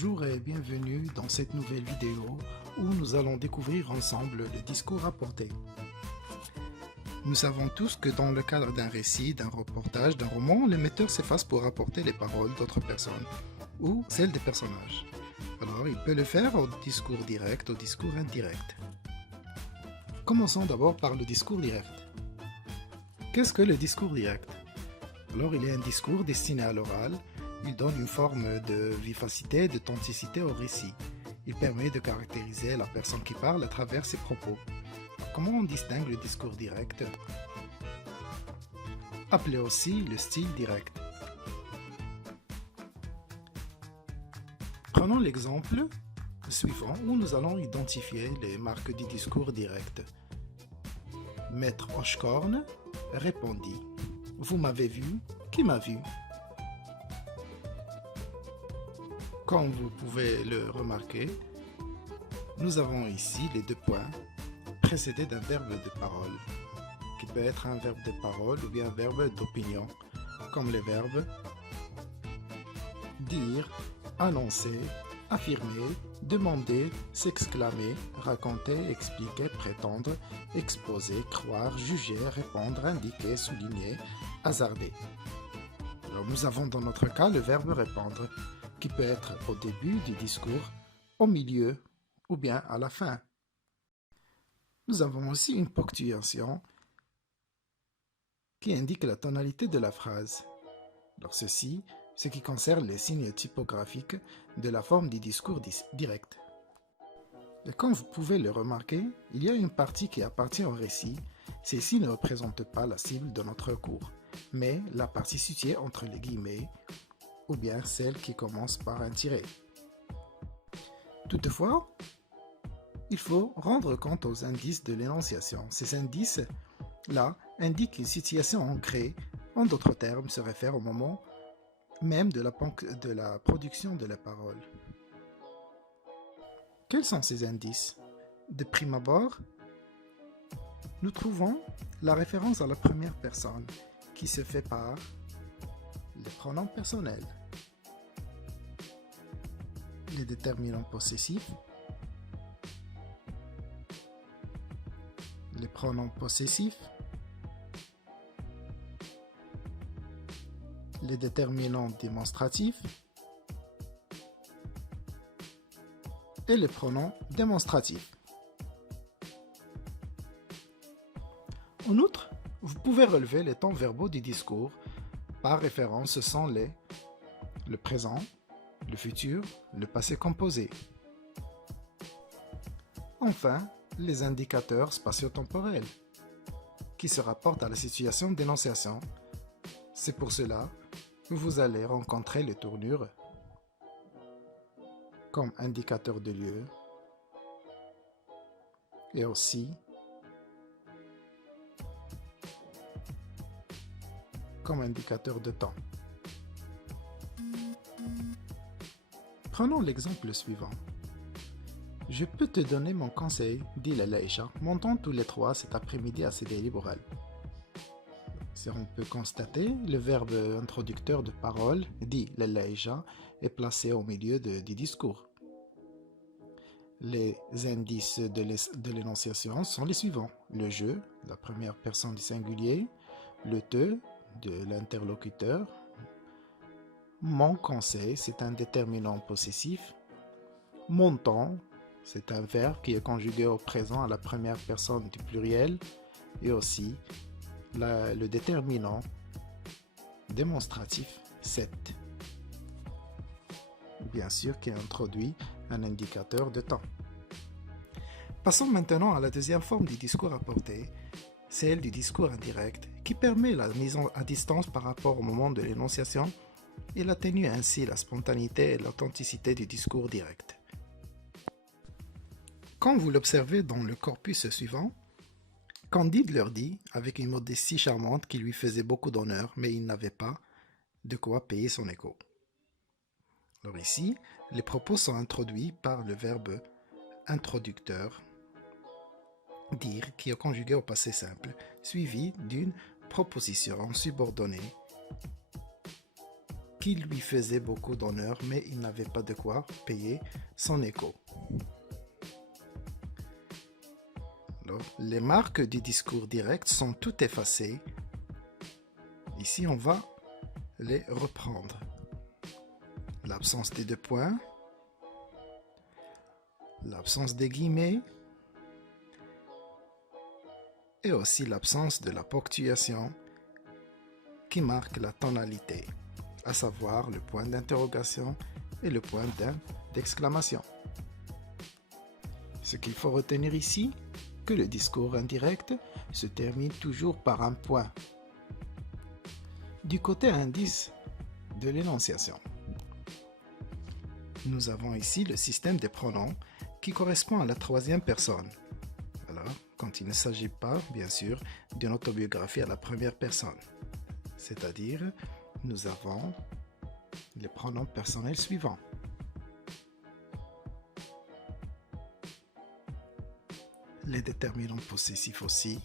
Bonjour et bienvenue dans cette nouvelle vidéo où nous allons découvrir ensemble le discours rapporté. Nous savons tous que dans le cadre d'un récit, d'un reportage, d'un roman, l'émetteur s'efface pour rapporter les paroles d'autres personnes ou celles des personnages. Alors il peut le faire au discours direct, au discours indirect. Commençons d'abord par le discours direct. Qu'est-ce que le discours direct? Alors il est un discours destiné à l'oral. Il donne une forme de vivacité, d'authenticité au récit. Il permet de caractériser la personne qui parle à travers ses propos. Comment on distingue le discours direct? Appelé aussi le style direct. Prenons l'exemple suivant où nous allons identifier les marques du discours direct. Maître Hochkorn répondit: « Vous m'avez vu? Qui m'a vu ?» Comme vous pouvez le remarquer, nous avons ici les deux points précédés d'un verbe de parole, qui peut être un verbe de parole ou bien un verbe d'opinion, comme les verbes dire, annoncer, affirmer, demander, s'exclamer, raconter, expliquer, prétendre, exposer, croire, juger, répondre, indiquer, souligner, hasarder. Alors nous avons dans notre cas le verbe répondre, qui peut être au début du discours, au milieu ou bien à la fin. Nous avons aussi une ponctuation qui indique la tonalité de la phrase. Alors ceci, ce qui concerne les signes typographiques de la forme du discours direct. Et comme vous pouvez le remarquer, il y a une partie qui appartient au récit. Celle-ci ne représente pas la cible de notre cours, mais la partie située entre les guillemets, ou bien celle qui commence par un tiret. Toutefois, il faut rendre compte aux indices de l'énonciation. Ces indices-là indiquent une situation ancrée, en d'autres termes, se réfèrent au moment même de la production de la parole. Quels sont ces indices? De prime abord, nous trouvons la référence à la première personne, qui se fait par les pronoms personnels, les déterminants possessifs, les pronoms possessifs, les déterminants démonstratifs et les pronoms démonstratifs. En outre, vous pouvez relever les temps verbaux du discours. Par référence, ce sont le présent, le futur, le passé composé. Enfin, les indicateurs spatio-temporels, qui se rapportent à la situation d'énonciation. C'est pour cela que vous allez rencontrer les tournures comme indicateur de lieu et aussi comme indicateur de temps. Prenons l'exemple suivant. Je peux te donner mon conseil, dit Laïcha. Montons tous les trois cet après-midi à Sidi Bourral. Si on peut constater, le verbe introducteur de parole, dit Laïcha, est placé au milieu du discours. Les indices de l'énonciation sont les suivants. Le je, la première personne du singulier, le te, de l'interlocuteur. Mon conseil, c'est un déterminant possessif. Mon temps, c'est un verbe qui est conjugué au présent à la première personne du pluriel. Et aussi le déterminant démonstratif, cette. Bien sûr qui introduit un indicateur de temps. Passons maintenant à la deuxième forme du discours rapporté, celle du discours indirect, qui permet la mise à distance par rapport au moment de l'énonciation. Il atténue ainsi la spontanéité et l'authenticité du discours direct. Comme vous l'observez dans le corpus suivant, Candide leur dit, avec une modestie charmante qui lui faisait beaucoup d'honneur, mais il n'avait pas de quoi payer son écho. Alors ici, les propos sont introduits par le verbe introducteur, dire, qui est conjugué au passé simple, suivi d'une proposition subordonnée qui lui faisait beaucoup d'honneur, mais il n'avait pas de quoi payer son écho. Alors, les marques du discours direct sont toutes effacées. Ici, on va les reprendre. L'absence des deux points, l'absence des guillemets, et aussi l'absence de la ponctuation qui marque la tonalité, à savoir le point d'interrogation et le point d'exclamation. Ce qu'il faut retenir ici, que le discours indirect se termine toujours par un point. Du côté indice de l'énonciation, nous avons ici le système des pronoms qui correspond à la troisième personne. Alors, quand il ne s'agit pas, bien sûr, d'une autobiographie à la première personne. C'est-à-dire, nous avons les pronoms personnels suivants. Les déterminants possessifs aussi.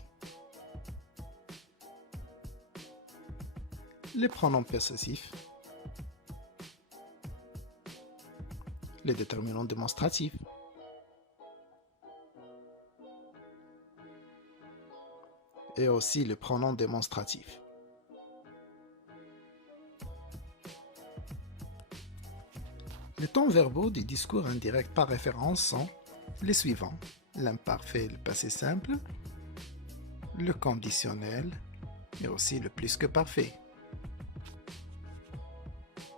Les pronoms possessifs. Les déterminants démonstratifs. Et aussi les pronoms démonstratifs. Les temps verbaux du discours indirect par référence sont les suivants: l'imparfait et le passé simple, le conditionnel et aussi le plus que parfait.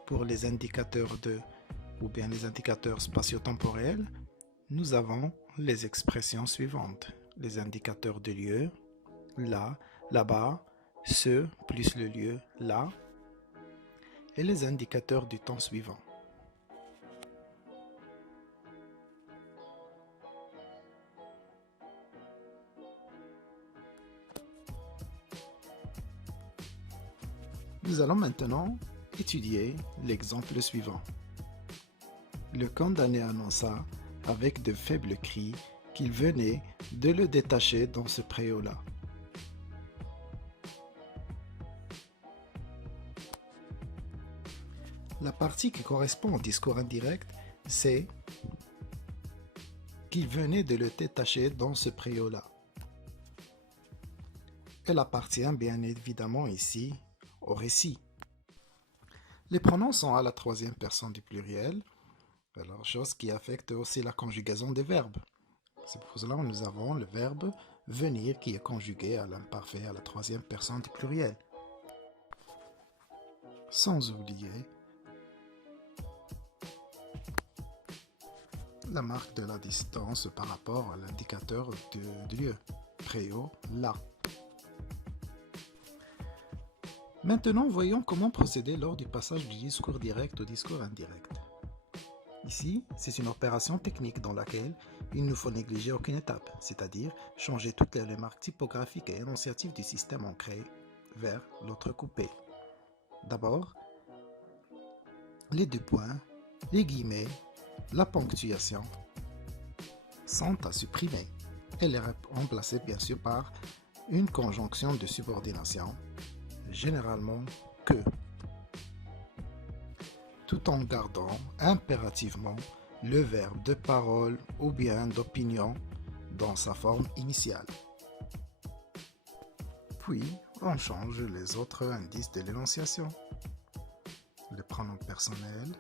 Pour les indicateurs ou bien les indicateurs spatio-temporels, nous avons les expressions suivantes: les indicateurs de lieu, là, là-bas, ce plus le lieu, là, et les indicateurs du temps suivant. Nous allons maintenant étudier l'exemple suivant. Le condamné annonça avec de faibles cris qu'il venait de le détacher dans ce préau-là. La partie qui correspond au discours indirect, c'est qu'il venait de le détacher dans ce préau-là. Elle appartient bien évidemment ici au récit. Les pronoms sont à la troisième personne du pluriel, alors chose qui affecte aussi la conjugaison des verbes. C'est pour cela que nous avons le verbe venir qui est conjugué à l'imparfait à la troisième personne du pluriel. Sans oublier la marque de la distance par rapport à l'indicateur du lieu, préau, là. Maintenant, voyons comment procéder lors du passage du discours direct au discours indirect. Ici, c'est une opération technique dans laquelle il ne faut négliger aucune étape, c'est-à-dire changer toutes les marques typographiques et énonciatives du système ancré vers l'autre coupé. D'abord, les deux points, les guillemets, la ponctuation sont à supprimer et les remplacer bien sûr par une conjonction de subordination, généralement que, tout en gardant impérativement le verbe de parole ou bien d'opinion dans sa forme initiale. Puis, on change les autres indices de l'énonciation. Le pronom personnel,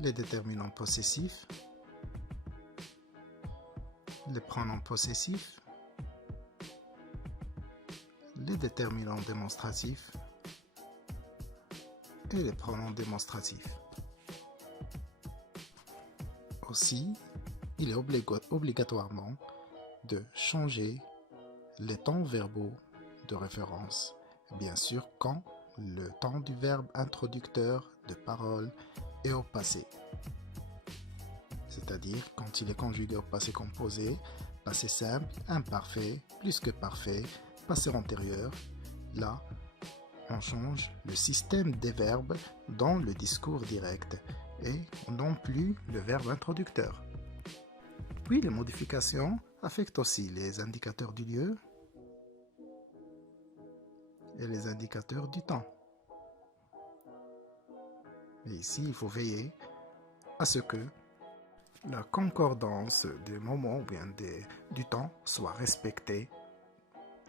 les déterminants possessifs, les pronoms possessifs, les déterminants démonstratifs et les pronoms démonstratifs. Aussi, il est obligatoirement de changer les temps verbaux de référence, bien sûr quand le temps du verbe introducteur de parole est au passé, c'est-à-dire quand il est conjugué au passé composé, passé simple, imparfait, plus que parfait, passé antérieur. Là, on change le système des verbes dans le discours direct et non plus le verbe introducteur. Puis les modifications affectent aussi les indicateurs du lieu et les indicateurs du temps. Et ici, il faut veiller à ce que la concordance des moments ou bien du temps soit respectée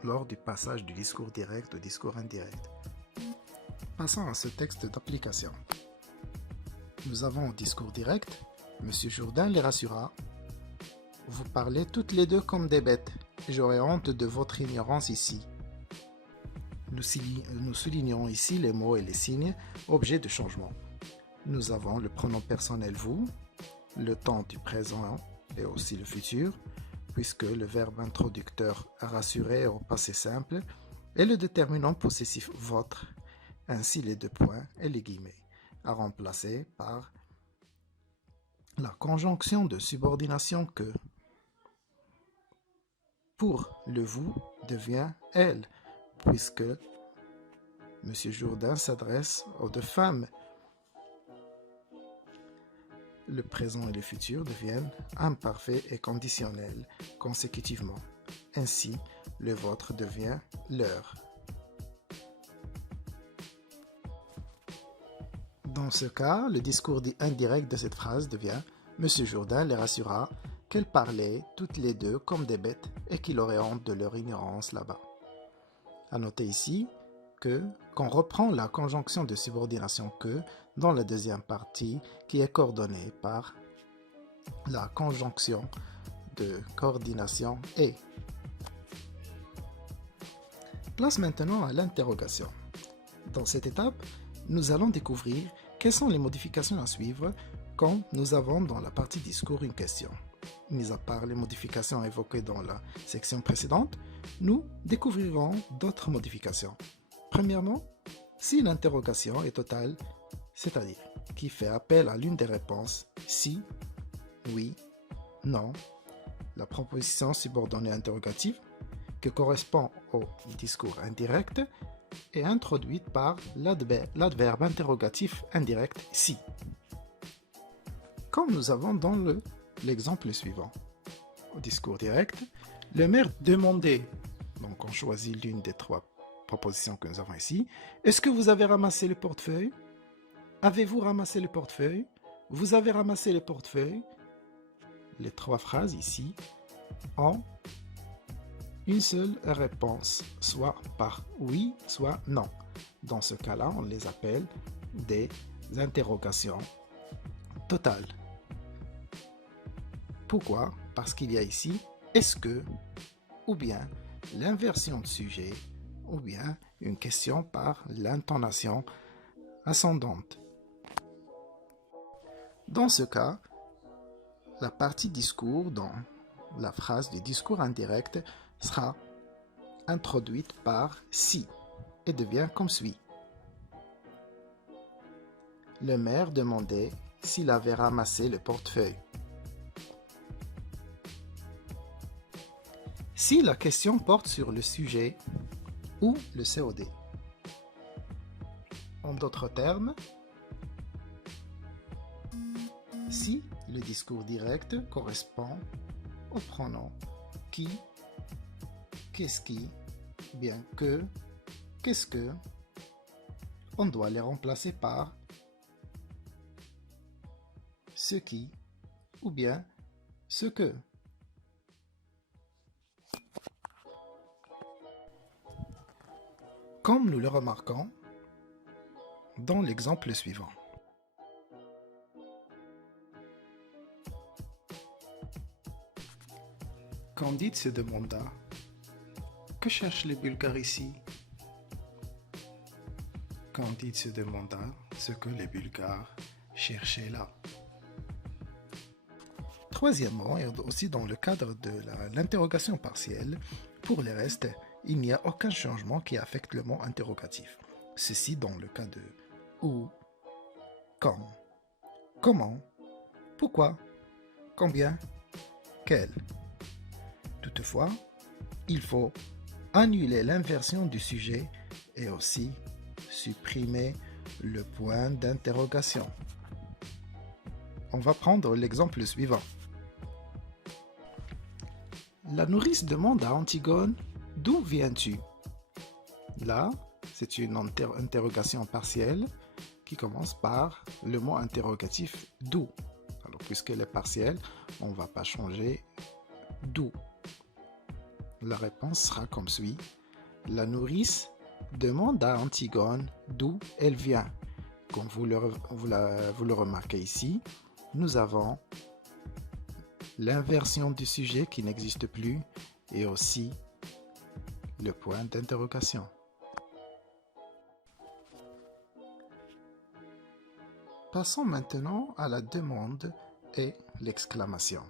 lors du passage du discours direct au discours indirect. Passons à ce texte d'application. Nous avons au discours direct, M. Jourdain les rassura. Vous parlez toutes les deux comme des bêtes. J'aurais honte de votre ignorance ici. Nous soulignons ici les mots et les signes, objets de changement. Nous avons le pronom personnel vous, le temps du présent et aussi le futur, puisque le verbe introducteur rassurer au passé simple et le déterminant possessif votre, ainsi les deux points et les guillemets, à remplacer par la conjonction de subordination que. Pour le vous devient elle, puisque M. Jourdain s'adresse aux deux femmes. Le présent et le futur deviennent imparfaits et conditionnels consécutivement. Ainsi, le vôtre devient leur. Dans ce cas, le discours dit indirect de cette phrase devient « M. Jourdain les rassura qu'elles parlaient toutes les deux comme des bêtes et qu'il aurait honte de leur ignorance là-bas. » À noter ici qu'on reprend la conjonction de subordination que dans la deuxième partie qui est coordonnée par la conjonction de coordination et. Place maintenant à l'interrogation. Dans cette étape, nous allons découvrir quelles sont les modifications à suivre quand nous avons dans la partie discours une question. Mis à part les modifications évoquées dans la section précédente, nous découvrirons d'autres modifications. Premièrement, si l'interrogation est totale, c'est-à-dire qui fait appel à l'une des réponses si, oui, non, la proposition subordonnée interrogative, qui correspond au discours indirect, est introduite par l'adverbe interrogatif indirect si. Comme nous avons dans l'exemple suivant. Au discours direct, le maire demandait, donc on choisit l'une des trois propositions que nous avons ici, est-ce que vous avez ramassé le portefeuille? Avez-vous ramassé le portefeuille? Vous avez ramassé le portefeuille? Les trois phrases ici ont une seule réponse, soit par oui, soit non. Dans ce cas-là, on les appelle des interrogations totales. Pourquoi? Parce qu'il y a ici est-ce que, ou bien l'inversion de sujet, ou bien une question par l'intonation ascendante. Dans ce cas, la partie discours dans la phrase du discours indirect sera introduite par si et devient comme suit. Le maire demandait s'il avait ramassé le portefeuille. Si la question porte sur le sujet ou le COD. En d'autres termes, si le discours direct correspond au pronom qui, qu'est-ce qui, bien que, qu'est-ce que, on doit les remplacer par ce qui ou bien ce que. Comme nous le remarquons dans l'exemple suivant. Candide se demanda « Que cherchent les Bulgares ici ?» Candide se demanda ce que les Bulgares cherchaient là. Troisièmement, et aussi dans le cadre de l'interrogation partielle, pour le reste, il n'y a aucun changement qui affecte le mot interrogatif. Ceci dans le cas de où, quand, comment, pourquoi, combien, quel. Toutefois, il faut annuler l'inversion du sujet et aussi supprimer le point d'interrogation. On va prendre l'exemple suivant. La nourrice demande à Antigone « D'où viens-tu » Là, c'est une interrogation partielle qui commence par le mot interrogatif d'où. Alors, puisque les partiels, on ne va pas changer d'où. La réponse sera comme suit. La nourrice demande à Antigone d'où elle vient. Comme vous le remarquez ici, nous avons l'inversion du sujet qui n'existe plus et aussi le point d'interrogation. Passons maintenant à la demande et l'exclamation.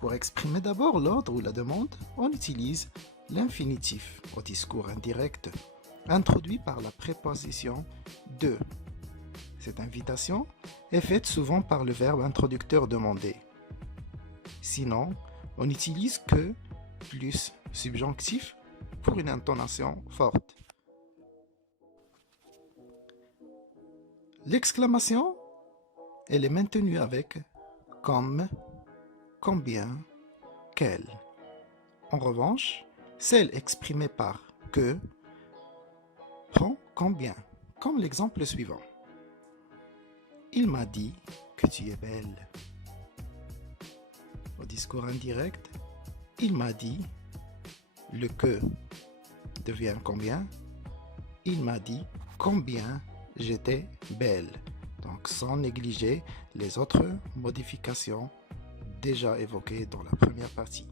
Pour exprimer d'abord l'ordre ou la demande, on utilise l'infinitif au discours indirect, introduit par la préposition de. Cette invitation est faite souvent par le verbe introducteur demandé. Sinon, on n'utilise que plus subjonctif pour une intonation forte. L'exclamation, elle est maintenue avec comme, combien, quel. En revanche, celle exprimée par que prend combien, comme l'exemple suivant. Il m'a dit que tu es belle. Au discours indirect, il m'a dit, le que devient combien. Il m'a dit combien j'étais belle. Donc sans négliger les autres modifications déjà évoquées dans la première partie.